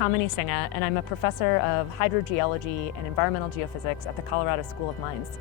Kamini Singha, and I'm a professor of hydrogeology and environmental geophysics at the Colorado School of Mines.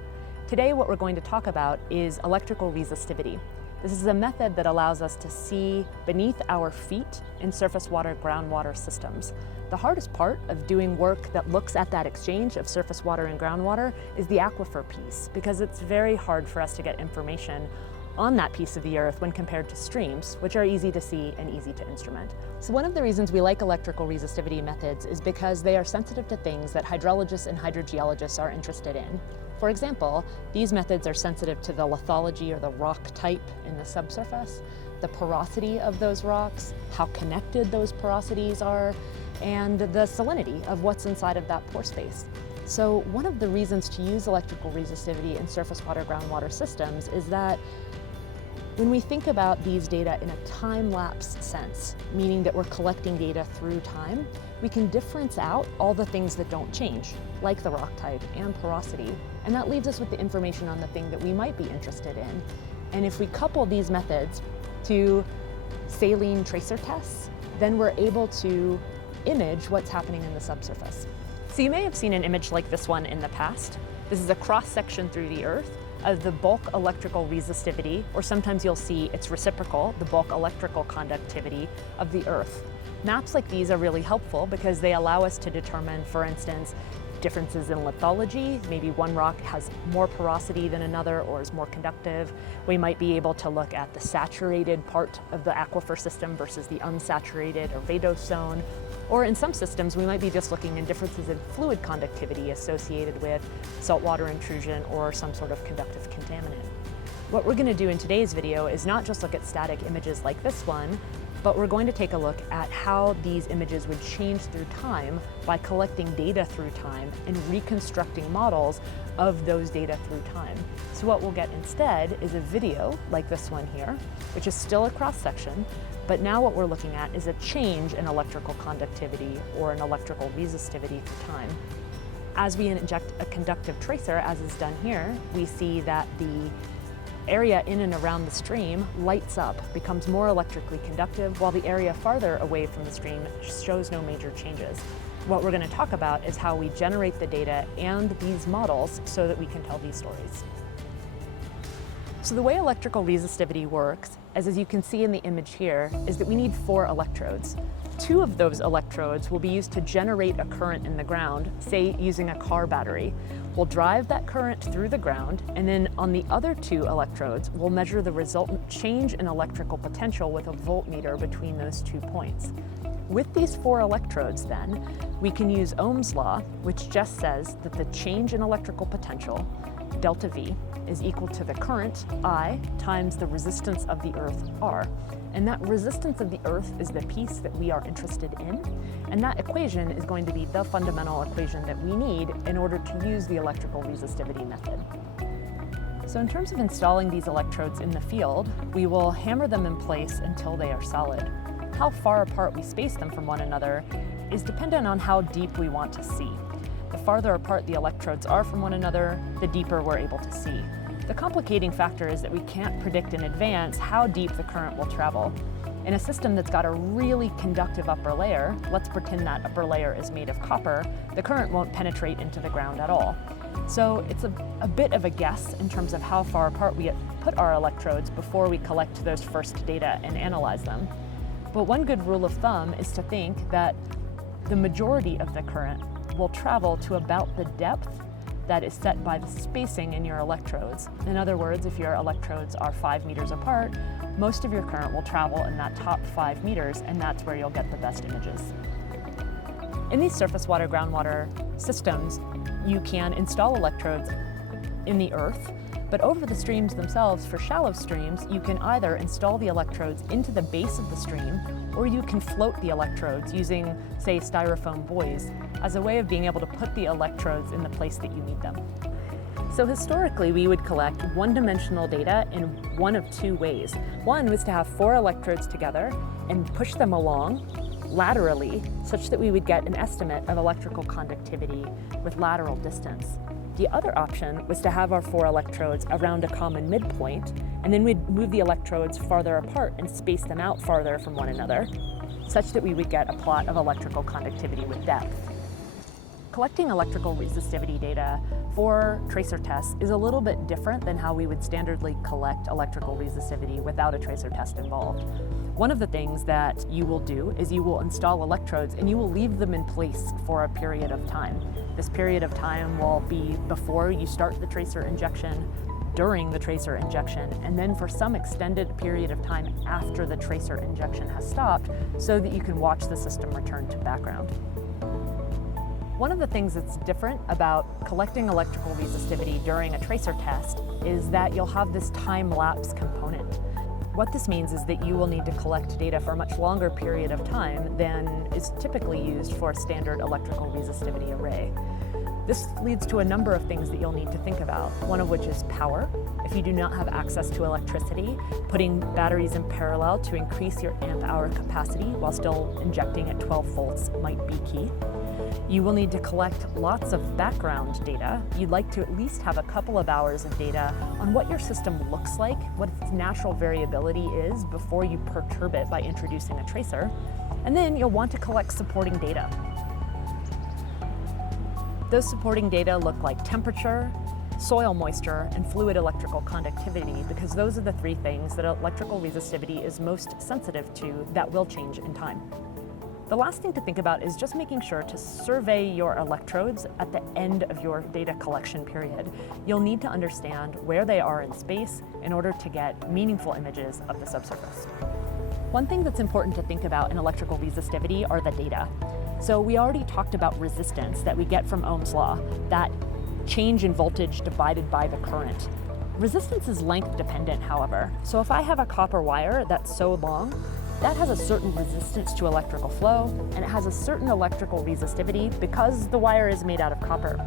Today, what we're going to talk about is electrical resistivity. This is a method that allows us to see beneath our feet in surface water, groundwater systems. The hardest part of doing work that looks at that exchange of surface water and groundwater is the aquifer piece, because it's very hard for us to get information on that piece of the earth when compared to streams, which are easy to see and easy to instrument. So one of the reasons we like electrical resistivity methods is because they are sensitive to things that hydrologists and hydrogeologists are interested in. For example, these methods are sensitive to the lithology or the rock type in the subsurface, the porosity of those rocks, how connected those porosities are, and the salinity of what's inside of that pore space. So one of the reasons to use electrical resistivity in surface water groundwater systems is that when we think about these data in a time-lapse sense, meaning that we're collecting data through time, we can difference out all the things that don't change, like the rock type and porosity, and that leaves us with the information on the thing that we might be interested in. And if we couple these methods to saline tracer tests, then we're able to image what's happening in the subsurface. So you may have seen an image like this one in the past. This is a cross-section through the earth of the bulk electrical resistivity, or sometimes you'll see its reciprocal, the bulk electrical conductivity of the earth. Maps like these are really helpful because they allow us to determine, for instance, differences in lithology. Maybe one rock has more porosity than another or is more conductive. We might be able to look at the saturated part of the aquifer system versus the unsaturated or vadose zone. Or in some systems, we might be just looking at differences in fluid conductivity associated with saltwater intrusion or some sort of conductive contaminant. What we're going to do in today's video is not just look at static images like this one, but we're going to take a look at how these images would change through time by collecting data through time and reconstructing models of those data through time. So what we'll get instead is a video like this one here, which is still a cross-section, but now what we're looking at is a change in electrical conductivity or an electrical resistivity through time. As we inject a conductive tracer, as is done here, we see that the area in and around the stream lights up, becomes more electrically conductive, while the area farther away from the stream shows no major changes. What we're going to talk about is how we generate the data and these models so that we can tell these stories. So the way electrical resistivity works, as you can see in the image here, is that we need 4 electrodes. 2 of those electrodes will be used to generate a current in the ground, say using a car battery. We'll drive that current through the ground, and then on the other 2 electrodes, we'll measure the resultant change in electrical potential with a voltmeter between those 2 points. With these 4 electrodes then, we can use Ohm's law, which just says that the change in electrical potential, delta V, is equal to the current, I, times the resistance of the earth, R. And that resistance of the earth is the piece that we are interested in. And that equation is going to be the fundamental equation that we need in order to use the electrical resistivity method. So in terms of installing these electrodes in the field, we will hammer them in place until they are solid. How far apart we space them from one another is dependent on how deep we want to see. The farther apart the electrodes are from one another, the deeper we're able to see. The complicating factor is that we can't predict in advance how deep the current will travel. In a system that's got a really conductive upper layer, let's pretend that upper layer is made of copper, the current won't penetrate into the ground at all. So it's a bit of a guess in terms of how far apart we put our electrodes before we collect those first data and analyze them. But one good rule of thumb is to think that the majority of the current will travel to about the depth that is set by the spacing in your electrodes. In other words, if your electrodes are 5 meters apart, most of your current will travel in that top 5 meters, and that's where you'll get the best images. In these surface water, groundwater systems, you can install electrodes in the earth, but over the streams themselves, for shallow streams, you can either install the electrodes into the base of the stream, or you can float the electrodes using, say, styrofoam buoys, as a way of being able to put the electrodes in the place that you need them. So historically, we would collect one-dimensional data in one of 2 ways. One was to have 4 electrodes together and push them along laterally, such that we would get an estimate of electrical conductivity with lateral distance. The other option was to have our 4 electrodes around a common midpoint, and then we'd move the electrodes farther apart and space them out farther from one another. such that we would get a plot of electrical conductivity with depth. Collecting electrical resistivity data for tracer tests is a little bit different than how we would standardly collect electrical resistivity without a tracer test involved. One of the things that you will do is you will install electrodes and you will leave them in place for a period of time. This period of time will be before you start the tracer injection, during the tracer injection, and then for some extended period of time after the tracer injection has stopped so that you can watch the system return to background. One of the things that's different about collecting electrical resistivity during a tracer test is that you'll have this time-lapse component. What this means is that you will need to collect data for a much longer period of time than is typically used for a standard electrical resistivity array. This leads to a number of things that you'll need to think about, one of which is power. If you do not have access to electricity, putting batteries in parallel to increase your amp-hour capacity while still injecting at 12 volts might be key. You will need to collect lots of background data. You'd like to at least have a couple of hours of data on what your system looks like, what its natural variability is before you perturb it by introducing a tracer. And then you'll want to collect supporting data. Those supporting data look like temperature, soil moisture, and fluid electrical conductivity, because those are the three things that electrical resistivity is most sensitive to that will change in time. The last thing to think about is just making sure to survey your electrodes at the end of your data collection period. You'll need to understand where they are in space in order to get meaningful images of the subsurface. One thing that's important to think about in electrical resistivity are the data. So we already talked about resistance that we get from Ohm's law, that change in voltage divided by the current. Resistance is length dependent, however. So if I have a copper wire that's so long, that has a certain resistance to electrical flow, and it has a certain electrical resistivity because the wire is made out of copper.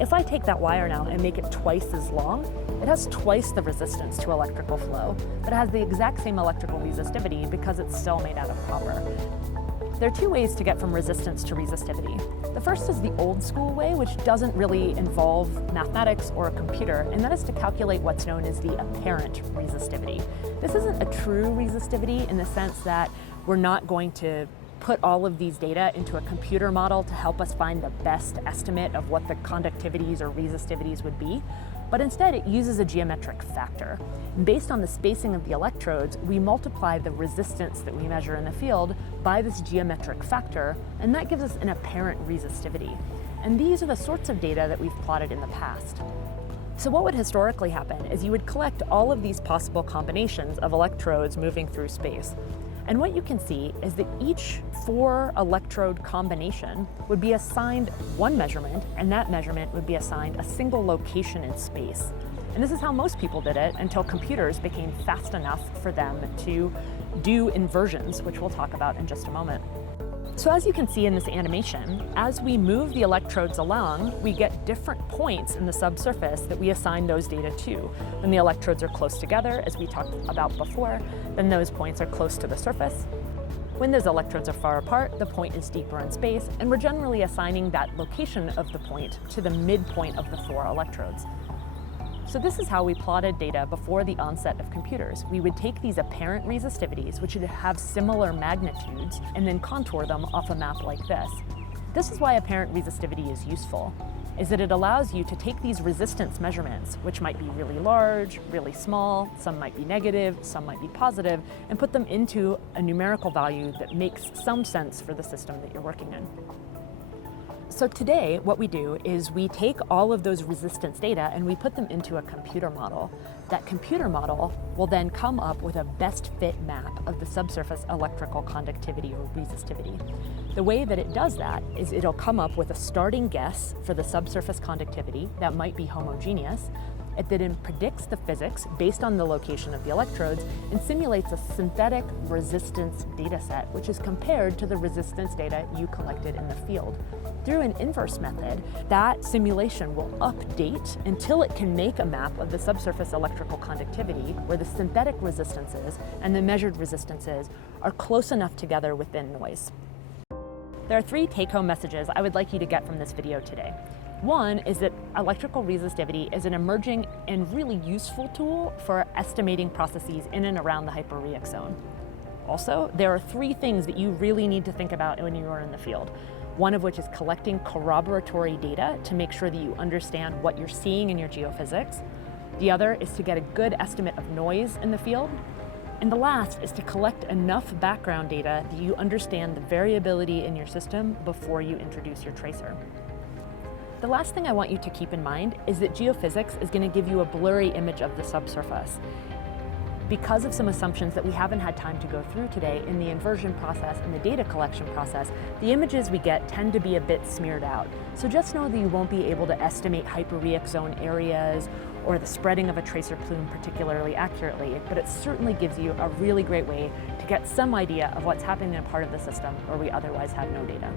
If I take that wire now and make it twice as long, it has twice the resistance to electrical flow, but it has the exact same electrical resistivity because it's still made out of copper. There are two ways to get from resistance to resistivity. The first is the old school way, which doesn't really involve mathematics or a computer, and that is to calculate what's known as the apparent resistivity. This isn't a true resistivity in the sense that we're not going to put all of these data into a computer model to help us find the best estimate of what the conductivities or resistivities would be, but instead it uses a geometric factor. And based on the spacing of the electrodes, we multiply the resistance that we measure in the field by this geometric factor, and that gives us an apparent resistivity. And these are the sorts of data that we've plotted in the past. So what would historically happen is you would collect all of these possible combinations of electrodes moving through space. And what you can see is that each 4-electrode combination would be assigned one measurement, and that measurement would be assigned a single location in space. And this is how most people did it until computers became fast enough for them to do inversions, which we'll talk about in just a moment. So as you can see in this animation, as we move the electrodes along, we get different points in the subsurface that we assign those data to. When the electrodes are close together, as we talked about before, then those points are close to the surface. When those electrodes are far apart, the point is deeper in space, and we're generally assigning that location of the point to the midpoint of the 4 electrodes. So this is how we plotted data before the onset of computers. We would take these apparent resistivities, which would have similar magnitudes, and then contour them off a map like this. This is why apparent resistivity is useful, is that it allows you to take these resistance measurements, which might be really large, really small, some might be negative, some might be positive, and put them into a numerical value that makes some sense for the system that you're working in. So today, what we do is we take all of those resistance data and we put them into a computer model. That computer model will then come up with a best fit map of the subsurface electrical conductivity or resistivity. The way that it does that is it'll come up with a starting guess for the subsurface conductivity that might be homogeneous. It then predicts the physics based on the location of the electrodes and simulates a synthetic resistance data set, which is compared to the resistance data you collected in the field. Through an inverse method, that simulation will update until it can make a map of the subsurface electrical conductivity where the synthetic resistances and the measured resistances are close enough together within noise. There are 3 take-home messages I would like you to get from this video today. One is that electrical resistivity is an emerging and really useful tool for estimating processes in and around the hyperrheic zone. Also, there are three things that you really need to think about when you are in the field. One of which is collecting corroboratory data to make sure that you understand what you're seeing in your geophysics. The other is to get a good estimate of noise in the field. And the last is to collect enough background data that you understand the variability in your system before you introduce your tracer. The last thing I want you to keep in mind is that geophysics is going to give you a blurry image of the subsurface. Because of some assumptions that we haven't had time to go through today in the inversion process and the data collection process, the images we get tend to be a bit smeared out. So just know that you won't be able to estimate hyperrheic zone areas or the spreading of a tracer plume particularly accurately, but it certainly gives you a really great way to get some idea of what's happening in a part of the system where we otherwise have no data.